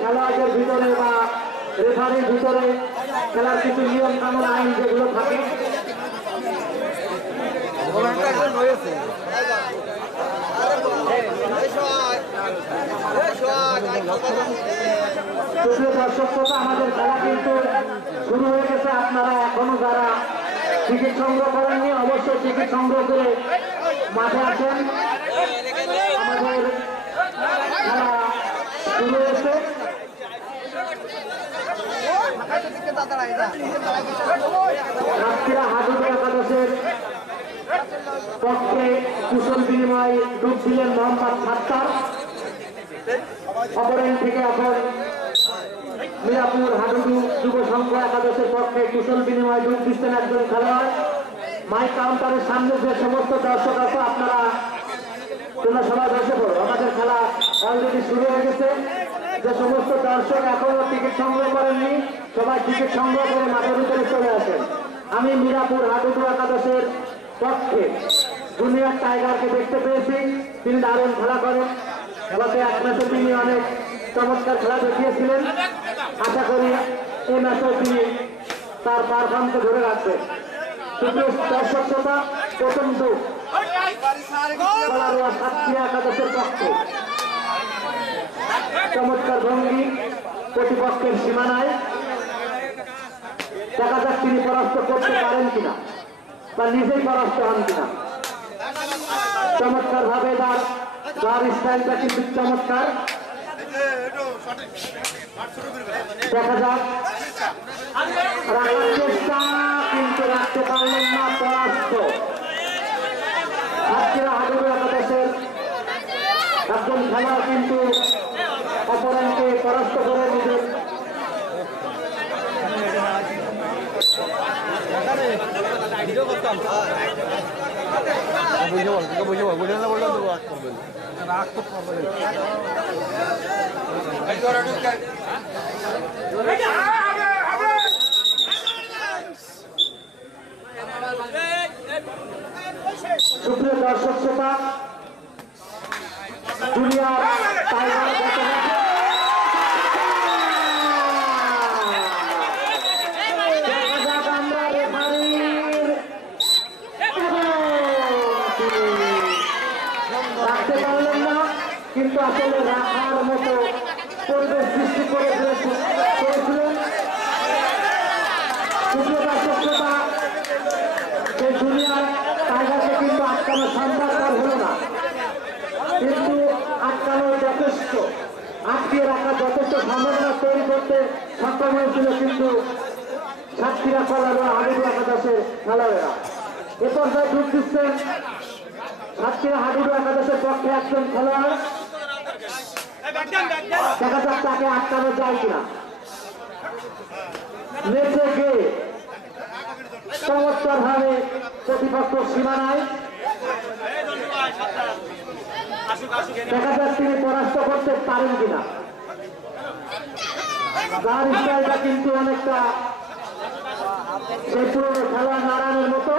খেলোয়াড়দের ভিতরে বা রেফারির ভিতরে খেলার কিছু নিয়ম কানুন আইন যেগুলো থাকে দর্শক শ্রোতা, আমাদের খেলা কিন্তু শুরু হয়ে গেছে। আপনারা এখনো যারা টিকিট সংগ্রহ করেননি অবশ্যই টিকিট সংগ্রহ করে মাঠে আসেন। আমাদের খেলা শুরু হয়েছে। সাতক্ষীরা হাজুর একাদশের পক্ষে কুশল বিনিময় ডুব দিলেন মোহাম্মদ সাত্তার। অপর থেকে এখন মিরাপুর হাডুডু যুব সংঘ একাদশের পক্ষে কুশল বিনিময় ডুব দিচ্ছেন একজন খেলোয়াড়। মাইক কাউন্টারের সামনে যে সমস্ত দর্শক আছে আপনারা তোমরা সবাই বসে পড়ো, আমাদের খেলা অলরেডি শুরু হয়ে গেছে। যে সমস্ত দর্শক এখনো টিকিট সংগ্রহ করেননি সবাই টিকিট সংগ্রহ করে মাঠের ভিতরে চলে আসেন। আমি মিরাপুর হাডুডু একাদশের পক্ষে জুনিয়র টাইগারকে দেখতে পেয়েছি, তিনি দারুণ খেলা করেন। গত এক ম্যাচে তিনি অনেক চমৎকার খেলা দেখিয়েছিলেন। আশা করি এই ম্যাচেও তিনি তার পারফর্মকে ধরে রাখবেন। দর্শক শ্রোতা, প্রথম দুঃখ সাতক্ষীরা একাদশের পক্ষে চমৎকার ভঙ্গি প্রতিপক্ষের সীমানায়। দেখা যাক তিনি পরাস্ত করতে পারেন কিনা বা নিজেই পরাস্ত হন কিনা। চমৎকার ভাবে তার স্টাইলটা কিন্তু চমৎকার। দেখা যাক, রাখার চেষ্টা কিন্তু রাখতে পারলেন না, পরাস্ত। সাতক্ষীরা হাডুডু একাদশের একজন খেলোয়াড় কিন্তু অপরাধকে পরাস্ত করে নিজের সুপ্রিয় দর্শক শ্রোতা, জুনিয়র টাইগার রাখতে পারলেন না, কিন্তু আসলে রাখার মতো পরিবেশ সৃষ্টি করেছিলেন। সুপ্রিয় দর্শক শ্রোতা, যে জুনিয়র টাইগারকে কিন্তু আটকানো সম্ভব হলো না, কিন্তু আটকানো যথেষ্ট, আটকিয়ে রাখার যথেষ্ট সম্ভাবনা তৈরি করতে সক্ষম হয়েছিল কিন্তু সাতক্ষীরা কলার হাডুডু একাদশের খেলোয়াড়েরা। এ পর্যায়ে ডুব দিচ্ছেন সাতক্ষীরা হাডুডু একাদশের পক্ষে একজন খেলোয়াড়। দেখা যাক তাকে আটকানো যায় কিনা। নেচে গিয়ে চমৎকার ভাবে প্রতিপক্ষ সীমানায় দেখা যাক তিনি পরাস্ত করতে পারেন কিনা। তার স্টাইলটা কিন্তু অনেকটা সেই পুরনো খেলোয়াড় নারায়ণের মতো।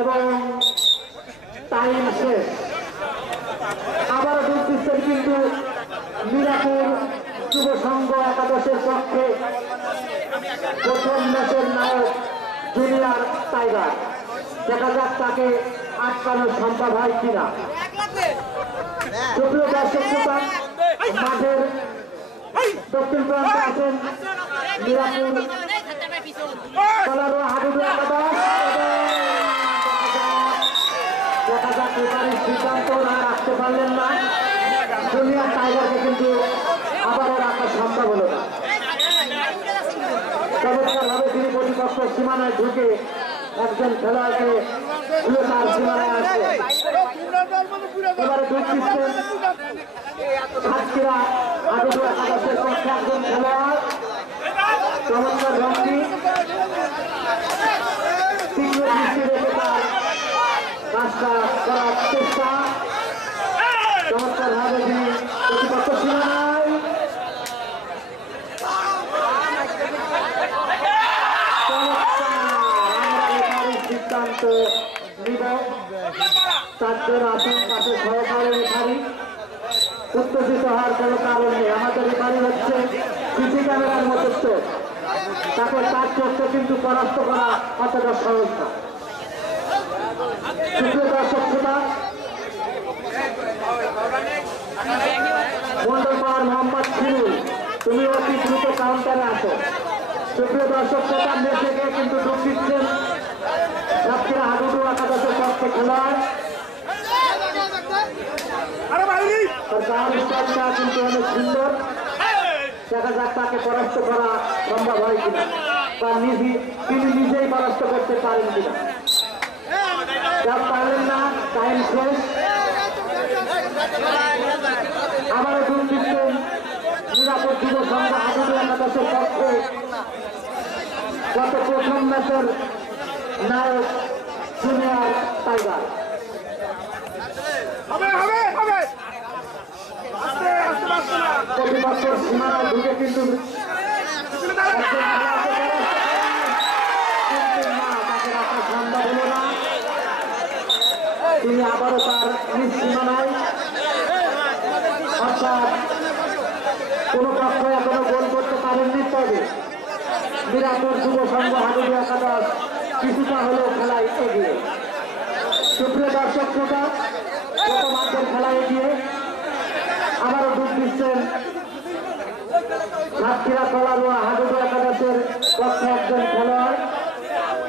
এবং টাইম শেষ। আবারও ডুব দিচ্ছেন কিন্তু মিরাপুর যুব সংঘ একাদশের পক্ষে প্রথম ম্যাচের নায়ক জুনিয়র টাইগার। দেখা যাক তাকে আটকানো সম্ভব হয় কিনা। সুপ্রিয় দর্শক শ্রোতা, মাঠের দক্ষিণ প্রান্তে আছেন মিরাপুর কলার হাডুডু একাদশ। দেখা যাক রেফারির সিদ্ধান্ত না রাখতে পারলেন না, জুনিয়র টাইগারকে কিন্তু আবারও রাখা সম্ভব হলো না। চমৎকার ভাবে তিনি প্রতিপক্ষ সীমানায় ঢুকে একজন খেলোয়াড়কে তার সীমানায় আসছে। এবারে ডুব দিচ্ছেন সাতক্ষীরা হাডুডু একাদশের পক্ষে একজন খেলোয়াড়। চমৎকার ভঙ্গি, তীব্র দৃষ্টি রেখে তার কাজটা করার চেষ্টা। চমৎকার ভাবে তিনি প্রতিপক্ষ সীমানায় চমৎকার আমাদের আশেপাশে সহকারী রেফারি উত্তেজিত হওয়ার কোনো কারণ নেই। আমাদের রেফারি হচ্ছে সিসি ক্যামেরার মতো চোখ, তাকে তার চোখকে কিন্তু পরাস্ত করা অতটা সহজ না। সুপ্রিয় দর্শক শ্রোতা, মন্ডলপাড়ার মোহাম্মদ ফিরুল, তুমি অতি দ্রুত কাউন্টারে আসো। সুপ্রিয় দর্শক শ্রোতা, মেসেকে কিন্তু ঢুক দিচ্ছেন সাতক্ষীরা হাডুডু একাদশের পক্ষে খেলোয়াড়। তার স্টাইলটা কিন্তু অনেক সুন্দর, দেখা যাক তাকে পরাস্ত করা সম্ভব হয় কিনা বা তিনি নিজেই পরাস্ত করতে পারেন কিনা। যা পারলেন না, টাইম শেষ। আবারও ঢুক দিচ্ছেন নিরাপদ যুব সংঘ হাডুডু একাদশের পক্ষে গত প্রথম ম্যাচের নায়ক জুনিয়র টাইগার। প্রতিপক্ষের সীমানায় ঢুকে কিন্তু তাকে রাখা সম্ভব হল না। তিনি আবারও তার নিজ সীমানায়, অর্থাৎ কোন পক্ষ এখনো গোল করতে পারেননি। তবে মিরাপুর যুব সংঘ হাডুডু একাদশ কিছুটা হলেও খেলায় এগিয়ে। সুপ্রিয় দর্শক শ্রোতা, প্রথমার্ধের খেলায় এগিয়ে আবারও ডুব দিচ্ছেন সাতক্ষীরা কলারোয়া হাডুডু একাদশের পক্ষে একজন খেলোয়াড়।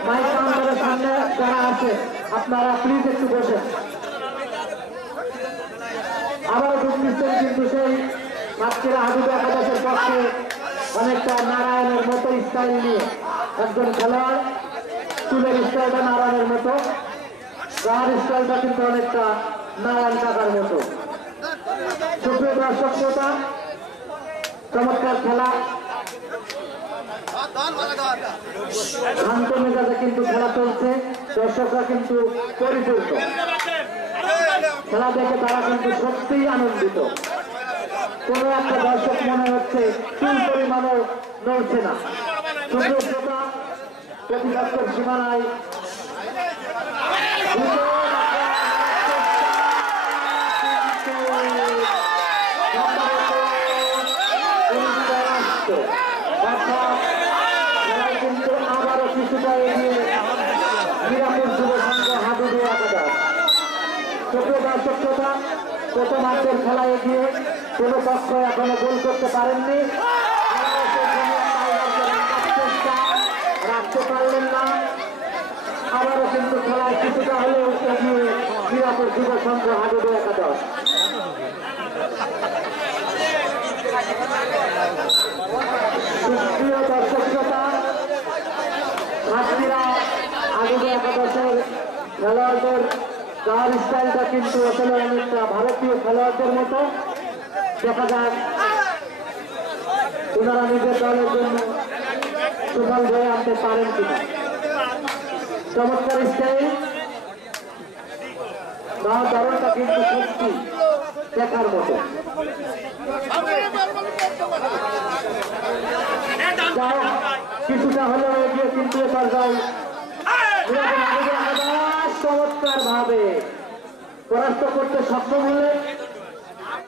মাইক কাউন্টারের সামনে যারা আছে আপনারা প্লিজ একটু বসেন। আবারও ডুব দিচ্ছেন কিন্তু সেই সাতক্ষীরা হাডুডু একাদশের পক্ষে অনেকটা নারায়ণের মতো স্টাইল নিয়ে একজন খেলোয়াড়। চুলের স্টাইলটা নারায়ণের মতো, গার স্টাইলটা কিন্তু অনেকটা নারায়ণ কাকার মতো। সুপ্রিয় দর্শক শ্রোতা, চমৎকার খেলা, শান্ত মেজাজে কিন্তু খেলা চলছে। দর্শকরা কিন্তু পরিপূর্ণ, খেলা দেখে তারা কিন্তু সত্যিই আনন্দিত। কোন একটা দর্শক মনে হচ্ছে চুল পরিমাণও নড়ছে না। সুপ্রিয় শ্রোতা, প্রতিপক্ষের সীমানায় কিন্তু আবারও কিছুটা এগিয়ে মিরাপুর যুব সংঘ হাডুডু একাদশ। সুপ্রিয় দর্শক শ্রোতা, প্রথমার্ধের খেলা এগিয়ে কোন পক্ষ এখনো গোল করতে পারেননি, রাখতে পারলেন না। আবারও কিন্তু খেলায় কিছুটা হলেও এগিয়ে মিরাপুর যুব সংঘ হাডুডু একাদশ। সুপ্রিয় দর্শক শ্রোতা, সাতক্ষীরা হাডুডু একাদশের খেলোয়াড়দের গাওয়ার স্টাইলটা কিন্তু আসলে অনেকটা ভারতীয় খেলোয়াড়দের মতো। দেখা যাক ওনারা নিজের দলের জন্য সুফল বয়ে আনতে পারেন কিনা। চমৎকার স্টাইল, গাওয়ার ধরনটা কিন্তু সত্যি দেখার মতো। কিছুটা হলেও এগিয়ে কিন্তু এবার যাই চমৎকার ভাবে পরাস্ত করতে সক্ষম হলে